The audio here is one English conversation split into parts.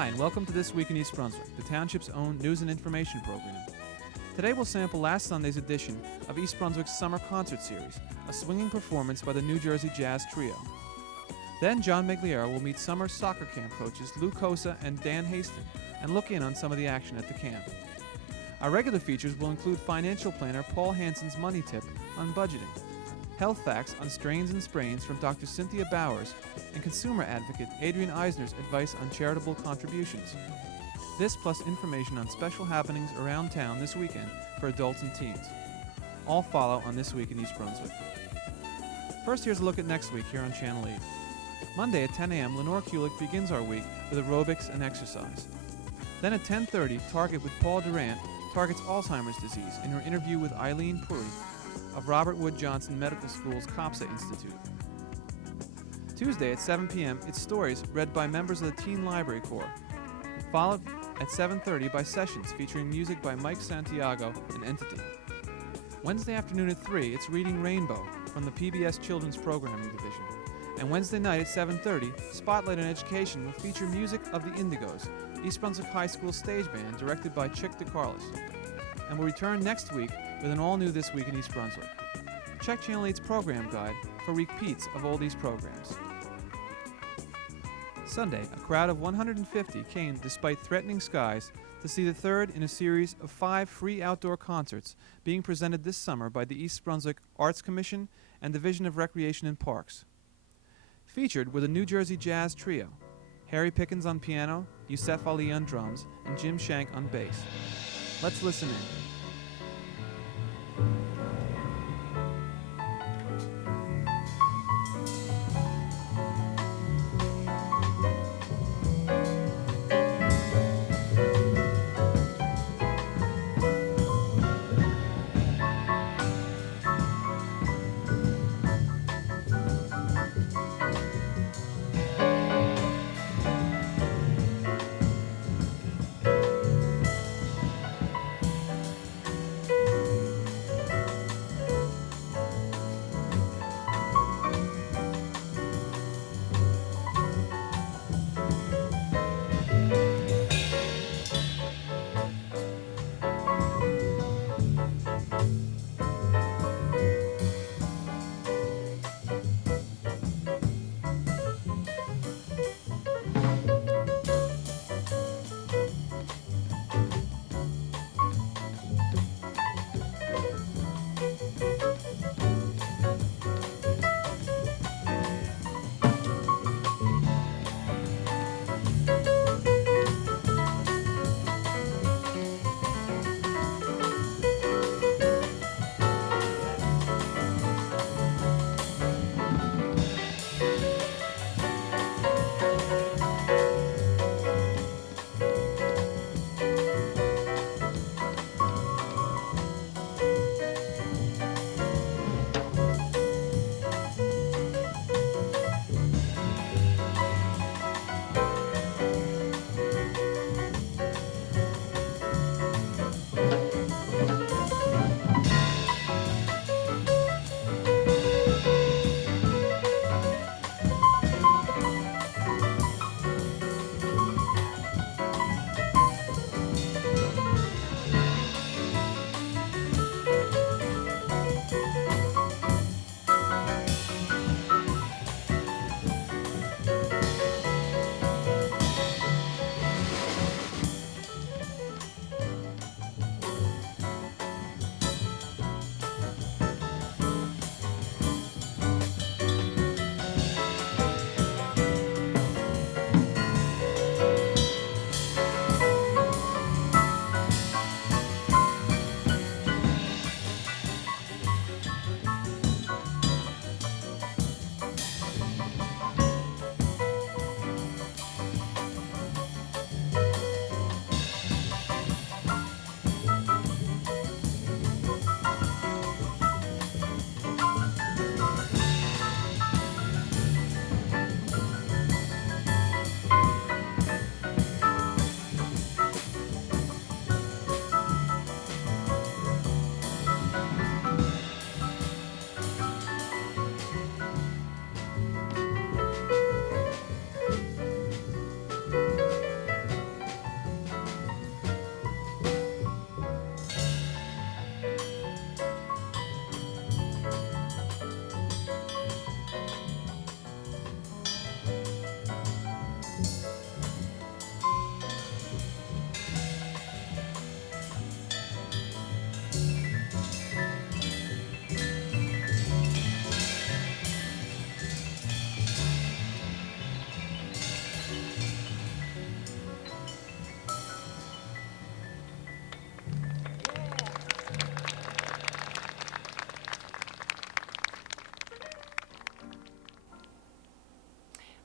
Hi, and welcome to This Week in East Brunswick, the township's own news and information program. Today we'll sample last Sunday's edition of East Brunswick's Summer Concert Series, a swinging performance by the New Jersey Jazz Trio. Then John Meggiolaro will meet summer soccer camp coaches Lou Cosa and Dan Haston and look in on some of the action at the camp. Our regular features will include financial planner Paul Hansen's money tip on budgeting, health facts on strains and sprains from Dr. Cynthia Bowers, and consumer advocate Adrian Eisner's advice on charitable contributions. This plus information on special happenings around town this weekend for adults and teens. All follow on This Week in East Brunswick. First, here's a look at next week here on Channel 8. Monday at 10 a.m., Lenore Kulik begins our week with aerobics and exercise. Then at 10:30, Target with Paul Durant targets Alzheimer's disease in her interview with Eileen Puri of Robert Wood Johnson Medical School's COPSA Institute. Tuesday at 7 p.m., it's stories read by members of the Teen Library Corps, followed at 7:30 by sessions featuring music by Mike Santiago and Entity. Wednesday afternoon at 3, it's Reading Rainbow from the PBS Children's Programming Division. And Wednesday night at 7:30, Spotlight on Education will feature music of the Indigos, East Brunswick High School stage band directed by Chick DeCarlos. And we'll return next week with an all-new This Week in East Brunswick. Check Channel 8's program guide for repeats of all these programs. Sunday, a crowd of 150 came despite threatening skies to see the third in a series of 5 free outdoor concerts being presented this summer by the East Brunswick Arts Commission and Division of Recreation and Parks. Featured were the New Jersey Jazz Trio, Harry Pickens on piano, Yusef Ali on drums, and Jim Shank on bass. Let's listen in.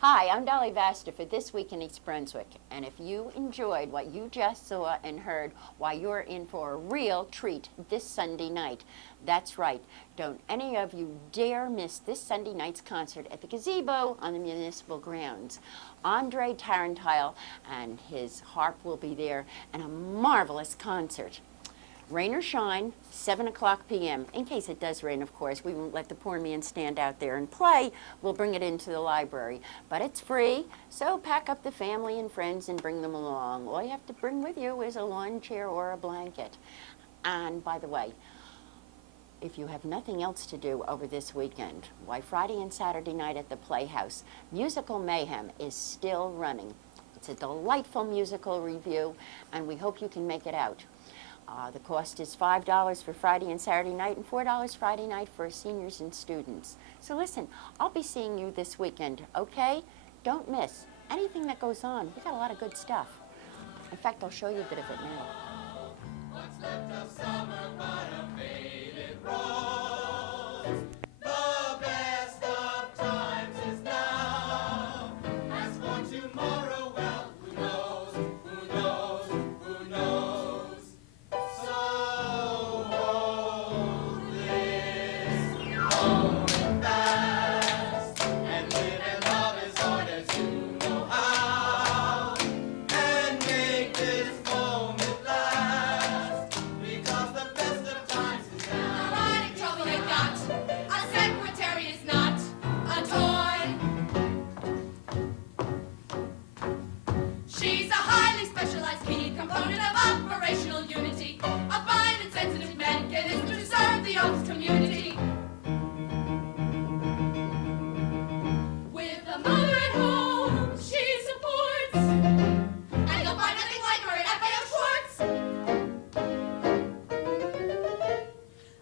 Hi, I'm Dolly Vasta for This Week in East Brunswick, and if you enjoyed what you just saw and heard, why, you're in for a real treat this Sunday night. That's right, don't any of you dare miss this Sunday night's concert at the Gazebo on the municipal grounds. Andre Tarantile and his harp will be there, and a marvelous concert. Rain or shine, 7 o'clock p.m. In case it does rain, of course. We won't let the poor man stand out there and play. We'll bring it into the library. But it's free, so pack up the family and friends and bring them along. All you have to bring with you is a lawn chair or a blanket. And by the way, if you have nothing else to do over this weekend, why, Friday and Saturday night at the Playhouse, Musical Mayhem is still running. It's a delightful musical review, and we hope you can make it out. The cost is $5 for Friday and Saturday night and $4 Friday night for seniors and students. So listen, I'll be seeing you this weekend, okay? Don't miss anything that goes on. We got a lot of good stuff. In fact, I'll show you a bit of it now. What's left of summer but a faded rose? The best of times is now. As for tomorrow, well, who knows? Who knows? Who knows? So hold this moment fast and live and love as hard as you know how, and make this moment last, because the best of times is now. Ironic trouble you got. A secretary is not a toy. She's a highly specialized key component of operational unity, a fine and sensitive mechanism to serve the Oaks community. With a mother at home, she supports, and you'll find nothing like her at FAO Schwartz.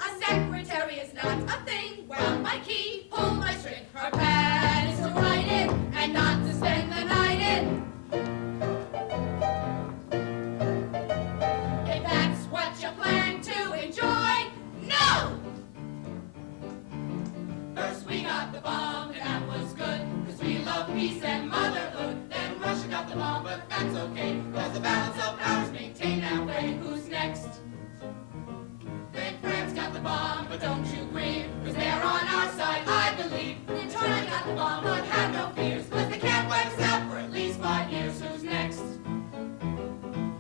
A secretary is not a thing. Wound my key, pull my string. Her pad is to write it and not to spend the night in. If that's what you plan to enjoy, no! First we got the bomb, and that was good, 'cause we love peace and motherhood. Then Russia got the bomb, but that's okay, 'cause the balance of powers maintain that way. Who's next? Then France got the bomb, but don't you grieve, 'cause they're on our side, I believe. Then China got the bomb, but have no fears, 'cause they can't wipe us out for at least 5 years. Who's next?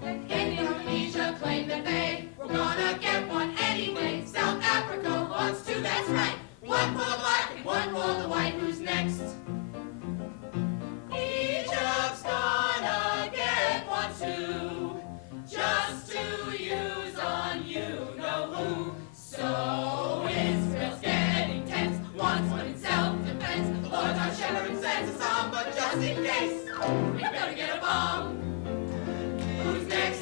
Then Indonesia claimed that they were gonna get one anyway. South Africa wants to, that's right. One for the black and one for the white. Who's next? Egypt's gonna get one too, just to use on you know who. So Israel's getting tense, wants one in self-defense. The Lord's our shepherd and sends us on, but just in case, we better get a bomb. Who's next?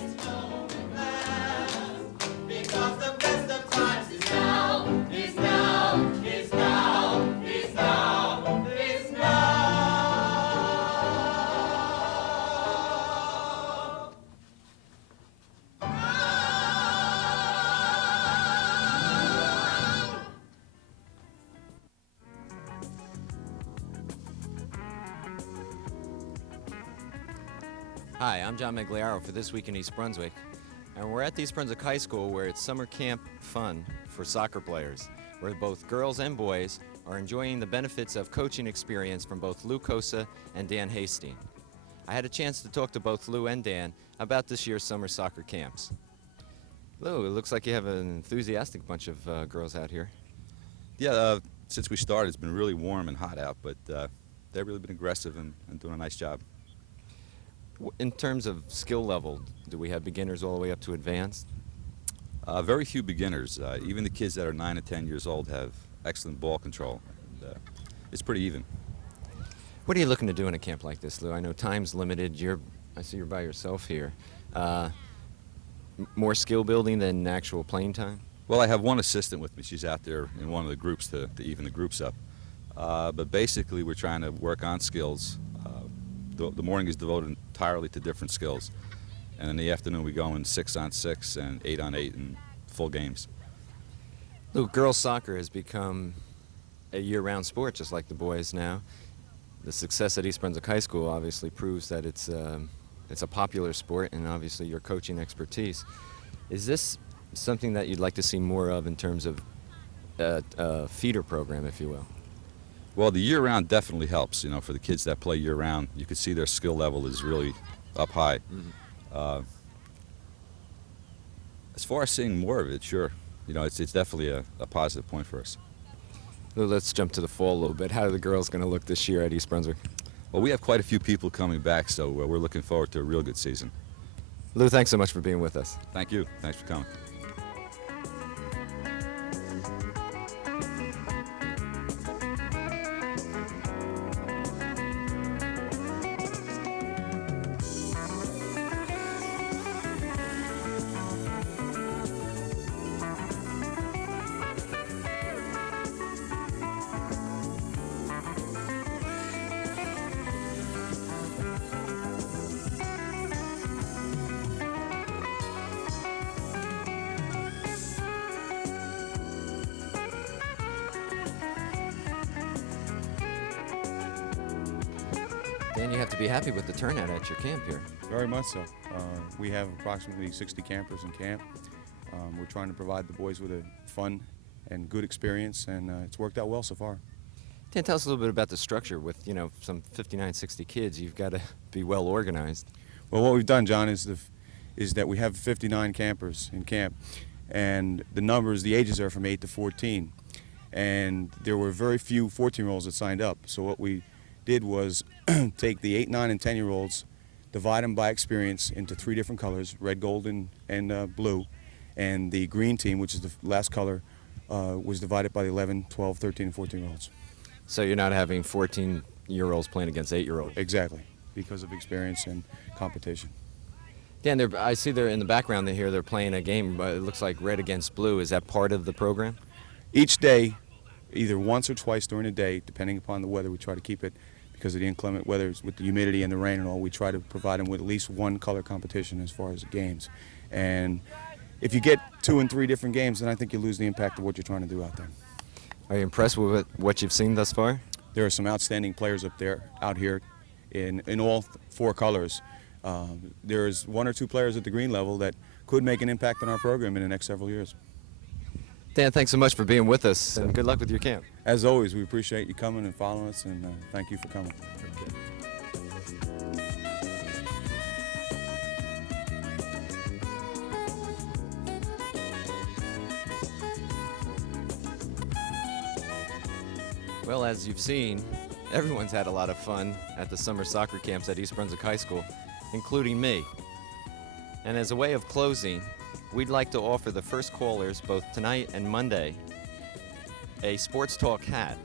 Because the best of times is Now, is now, is now, is now, is now. Hi, I'm John Meggiolaro for This Week in East Brunswick, and we're at East Brunswick High School where it's summer camp fun for soccer players, where both girls and boys are enjoying the benefits of coaching experience from both Lou Cosa and Dan Hastings. I had a chance to talk to both Lou and Dan about this year's summer soccer camps. Lou, it looks like you have an enthusiastic bunch of girls out here. Yeah, since we started, it's been really warm and hot out, but they've really been aggressive and doing a nice job. In terms of skill level, do we have beginners all the way up to advanced? Very few beginners. Even the kids that are 9 and 10 years old have excellent ball control. And, it's pretty even. What are you looking to do in a camp like this, Lou? I know time's limited. I see you're by yourself here. More skill building than actual playing time? Well, I have one assistant with me. She's out there in one of the groups to even the groups up. But basically, we're trying to work on skills. The morning is devoted entirely to different skills. And in the afternoon, we go in 6-on-6 and 8-on-8 and full games. Lou, girls soccer has become a year-round sport, just like the boys now. the success at East Brunswick High School obviously proves that it's a popular sport, and obviously your coaching expertise. Is this something that you'd like to see more of in terms of a feeder program, if you will? Well, the year-round definitely helps. You know, for the kids that play year-round, you can see their skill level is really up high. As far as seeing more of it, sure. You know, it's definitely a positive point for us. Well, let's jump to the fall a little bit. How are the girls going to look this year at East Brunswick? Well, we have quite a few people coming back, so we're looking forward to a real good season. Lou, thanks so much for being with us. Thank you. Thanks for coming. Dan, you have to be happy with the turnout at your camp here. Very much so. We have approximately 60 campers in camp. We're trying to provide the boys with a fun and good experience, and it's worked out well so far. Dan, tell us a little bit about the structure. With, you know, some 59, 60 kids, you've got to be well organized. Well, what we've done, John, is that we have 59 campers in camp, and the ages are from 8 to 14, and there were very few 14-year-olds that signed up. So what we did was take the 8, 9, and 10-year-olds, divide them by experience into 3 different colors, red, gold, and blue, and the green team, which is the last color, was divided by the 11, 12, 13, and 14-year-olds. So you're not having 14-year-olds playing against 8-year-olds? Exactly, because of experience and competition. Dan, I see they're in the background here, they're playing a game, but it looks like red against blue. Is that part of the program? Each day, either once or twice during the day, depending upon the weather, we try to keep it, because of the inclement weather with the humidity and the rain and all, we try to provide them with at least one color competition as far as the games. And if you get 2 and 3 different games, then I think you lose the impact of what you're trying to do out there. Are you impressed with what you've seen thus far? There are some outstanding players out here in all 4 colors. There's 1 or 2 players at the green level that could make an impact on our program in the next several years. Dan, thanks so much for being with us, and good luck with your camp. As always, we appreciate you coming and following us, and thank you for coming. Well, as you've seen, everyone's had a lot of fun at the summer soccer camps at East Brunswick High School, including me. And as a way of closing, we'd like to offer the first callers, both tonight and Monday, a Sports Talk hat.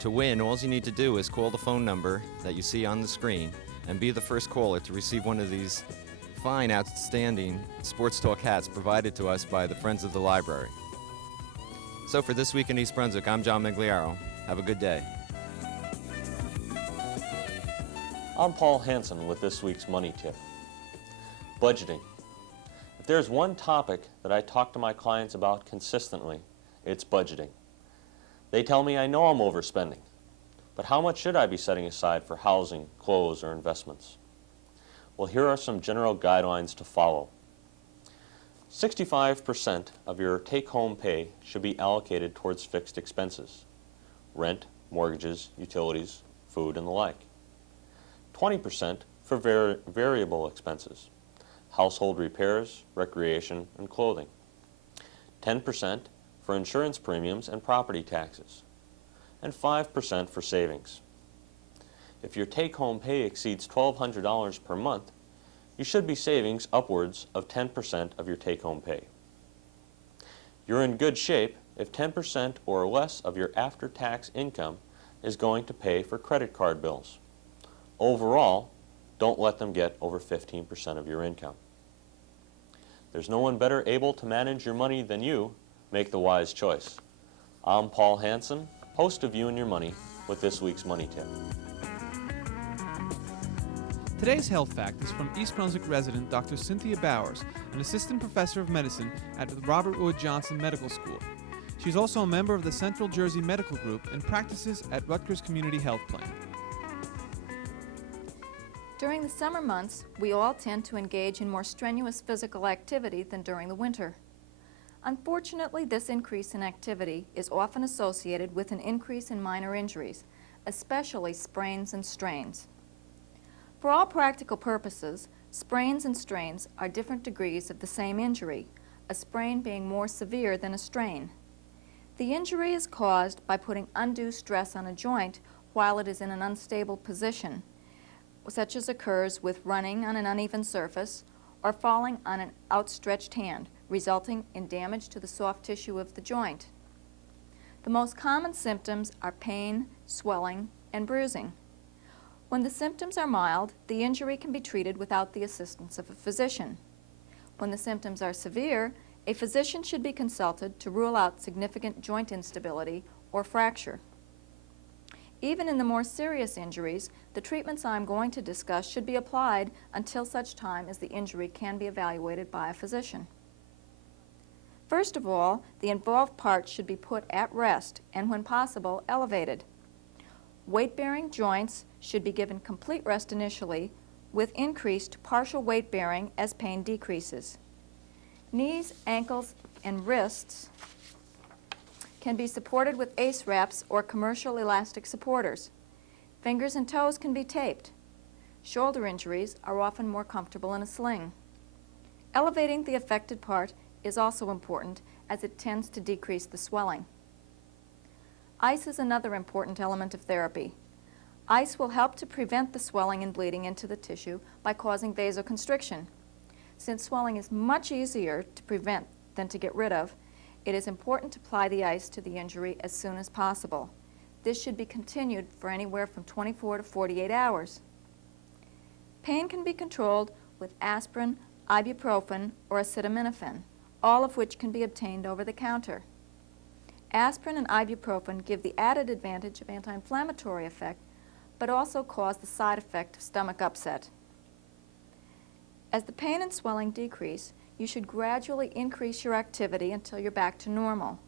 To win, all you need to do is call the phone number that you see on the screen and be the first caller to receive one of these fine, outstanding Sports Talk hats provided to us by the Friends of the Library. So for This Week in East Brunswick, I'm John Meggiolaro. Have a good day. I'm Paul Hansen with this week's Money Tip. Budgeting. If there's one topic that I talk to my clients about consistently, it's budgeting. They tell me I know I'm overspending, but how much should I be setting aside for housing, clothes, or investments? Well, here are some general guidelines to follow. 65% of your take-home pay should be allocated towards fixed expenses: rent, mortgages, utilities, food, and the like. 20% for variable expenses: household repairs, recreation, and clothing. 10% for insurance premiums and property taxes, and 5% for savings. If your take-home pay exceeds $1,200 per month, you should be saving upwards of 10% of your take-home pay. You're in good shape if 10% or less of your after-tax income is going to pay for credit card bills. Overall, don't let them get over 15% of your income. There's no one better able to manage your money than you. Make the wise choice. I'm Paul Hansen, host of You and Your Money, with this week's Money Tip. Today's health fact is from East Brunswick resident Dr. Cynthia Bowers, an assistant professor of medicine at the Robert Wood Johnson Medical School. She's also a member of the Central Jersey Medical Group and practices at Rutgers Community Health Plan. During the summer months, we all tend to engage in more strenuous physical activity than during the winter. Unfortunately, this increase in activity is often associated with an increase in minor injuries, especially sprains and strains. For all practical purposes, sprains and strains are different degrees of the same injury, a sprain being more severe than a strain. The injury is caused by putting undue stress on a joint while it is in an unstable position, such as occurs with running on an uneven surface or falling on an outstretched hand, resulting in damage to the soft tissue of the joint. The most common symptoms are pain, swelling, and bruising. When the symptoms are mild, the injury can be treated without the assistance of a physician. When the symptoms are severe, a physician should be consulted to rule out significant joint instability or fracture. Even in the more serious injuries, the treatments I'm going to discuss should be applied until such time as the injury can be evaluated by a physician. First of all, the involved parts should be put at rest and, when possible, elevated. Weight-bearing joints should be given complete rest initially, with increased partial weight bearing as pain decreases. Knees, ankles, and wrists can be supported with ACE wraps or commercial elastic supporters. Fingers and toes can be taped. Shoulder injuries are often more comfortable in a sling. Elevating the affected part is also important, as it tends to decrease the swelling. Ice is another important element of therapy. Ice will help to prevent the swelling and bleeding into the tissue by causing vasoconstriction. Since swelling is much easier to prevent than to get rid of, it is important to apply the ice to the injury as soon as possible. This should be continued for anywhere from 24 to 48 hours. Pain can be controlled with aspirin, ibuprofen, or acetaminophen, all of which can be obtained over the counter. Aspirin and ibuprofen give the added advantage of anti-inflammatory effect, but also cause the side effect of stomach upset. As the pain and swelling decrease, you should gradually increase your activity until you're back to normal.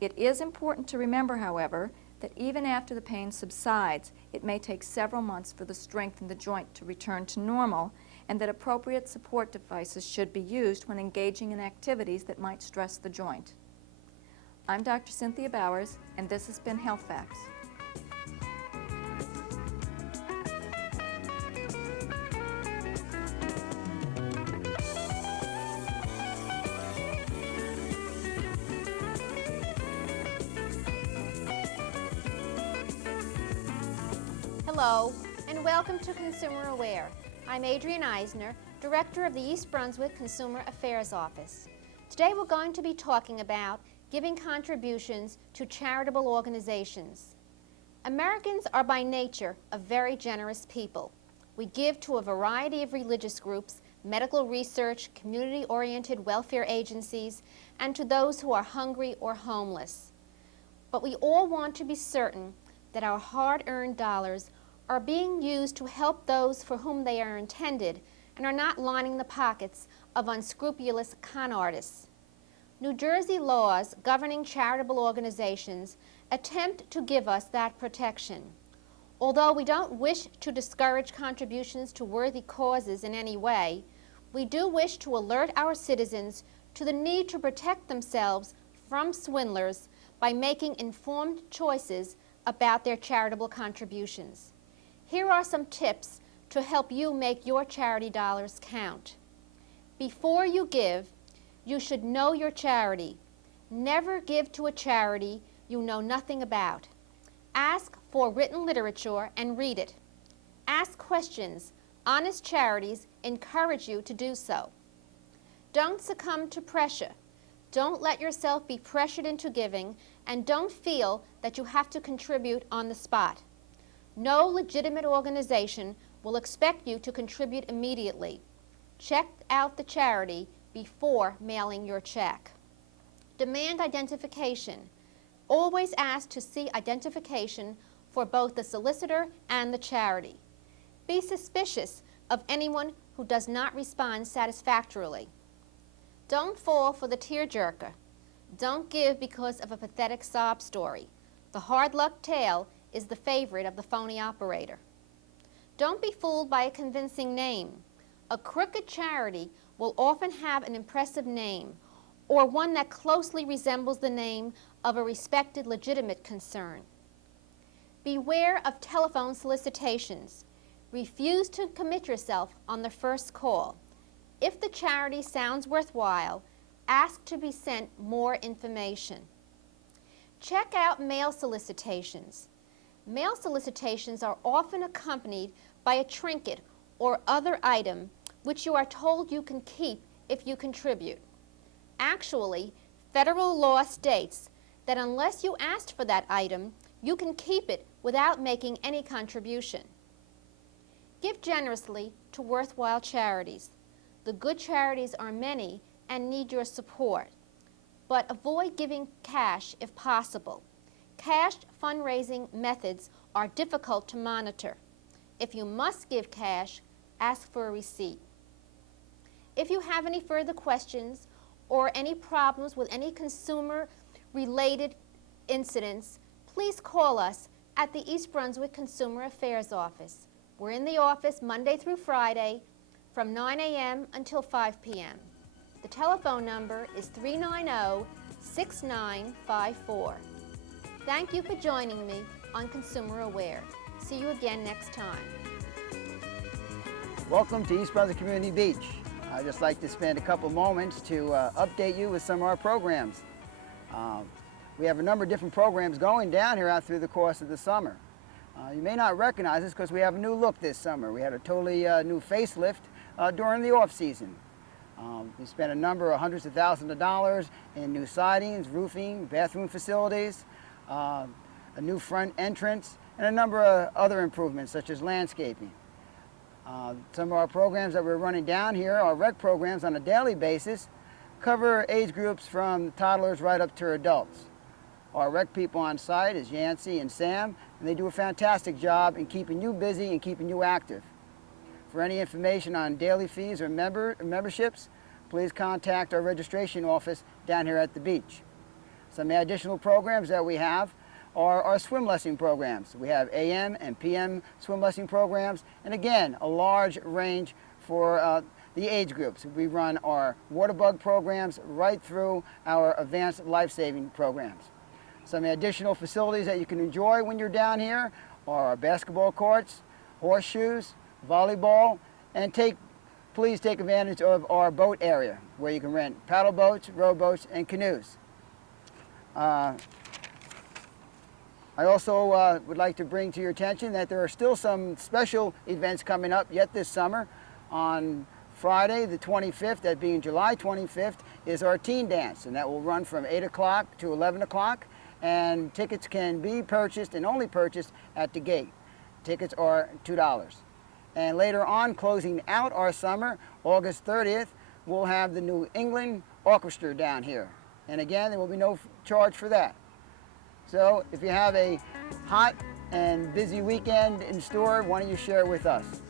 It is important to remember, however, that even after the pain subsides, it may take several months for the strength in the joint to return to normal, and that appropriate support devices should be used when engaging in activities that might stress the joint. I'm Dr. Cynthia Bowers, and this has been Health Facts. Hello, and welcome to Consumer Aware. I'm Adrienne Eisner, Director of the East Brunswick Consumer Affairs Office. Today we're going to be talking about giving contributions to charitable organizations. Americans are by nature a very generous people. We give to a variety of religious groups, medical research, community-oriented welfare agencies, and to those who are hungry or homeless. But we all want to be certain that our hard-earned dollars are being used to help those for whom they are intended and are not lining the pockets of unscrupulous con artists. New Jersey laws governing charitable organizations attempt to give us that protection. Although we don't wish to discourage contributions to worthy causes in any way, we do wish to alert our citizens to the need to protect themselves from swindlers by making informed choices about their charitable contributions. Here are some tips to help you make your charity dollars count. Before you give, you should know your charity. Never give to a charity you know nothing about. Ask for written literature and read it. Ask questions. Honest charities encourage you to do so. Don't succumb to pressure. Don't let yourself be pressured into giving, and don't feel that you have to contribute on the spot. No legitimate organization will expect you to contribute immediately. Check out the charity before mailing your check. Demand identification. Always ask to see identification for both the solicitor and the charity. Be suspicious of anyone who does not respond satisfactorily. Don't fall for the tearjerker. Don't give because of a pathetic sob story. The hard luck tale is the favorite of the phony operator. Don't be fooled by a convincing name. A crooked charity will often have an impressive name, or one that closely resembles the name of a respected legitimate concern. Beware of telephone solicitations. Refuse to commit yourself on the first call. If the charity sounds worthwhile, ask to be sent more information. Check out mail solicitations. Mail solicitations are often accompanied by a trinket or other item which you are told you can keep if you contribute. Actually, federal law states that unless you asked for that item, you can keep it without making any contribution. Give generously to worthwhile charities. The good charities are many and need your support, but avoid giving cash if possible. Cash fundraising methods are difficult to monitor. If you must give cash, ask for a receipt. If you have any further questions or any problems with any consumer-related incidents, please call us at the East Brunswick Consumer Affairs Office. We're in the office Monday through Friday from 9 a.m. until 5 p.m. The telephone number is 390-6954. Thank you for joining me on Consumer Aware. See you again next time. Welcome to East Brunswick Community Beach. I'd just like to spend a couple moments to update you with some of our programs. We have a number of different programs going down here out through the course of the summer. You may not recognize us because we have a new look this summer. We had a totally new facelift during the off-season. We spent a number of hundreds of thousands of dollars in new sidings, roofing, bathroom facilities, a new front entrance, and a number of other improvements such as landscaping. Some of our programs that we're running down here, our rec programs on a daily basis, cover age groups from toddlers right up to adults. Our rec people on site is Yancey and Sam, and they do a fantastic job in keeping you busy and keeping you active. For any information on daily fees or memberships, please contact our registration office down here at the beach. Some additional programs that we have are our swim lesson programs. We have AM and PM swim lesson programs, and again, a large range for the age groups. We run our water bug programs right through our advanced life-saving programs. Some additional facilities that you can enjoy when you're down here are our basketball courts, horseshoes, volleyball, and please take advantage of our boat area where you can rent paddle boats, rowboats, and canoes. I also would like to bring to your attention that there are still some special events coming up yet this summer. On Friday the 25th, that being July 25th, is our teen dance, and that will run from 8 o'clock to 11 o'clock, and tickets can be purchased and only purchased at the gate. Tickets are $2. And later on, closing out our summer, August 30th, we'll have the New England Orchestra down here. And again, there will be no charge for that. So if you have a hot and busy weekend in store, why don't you share it with us?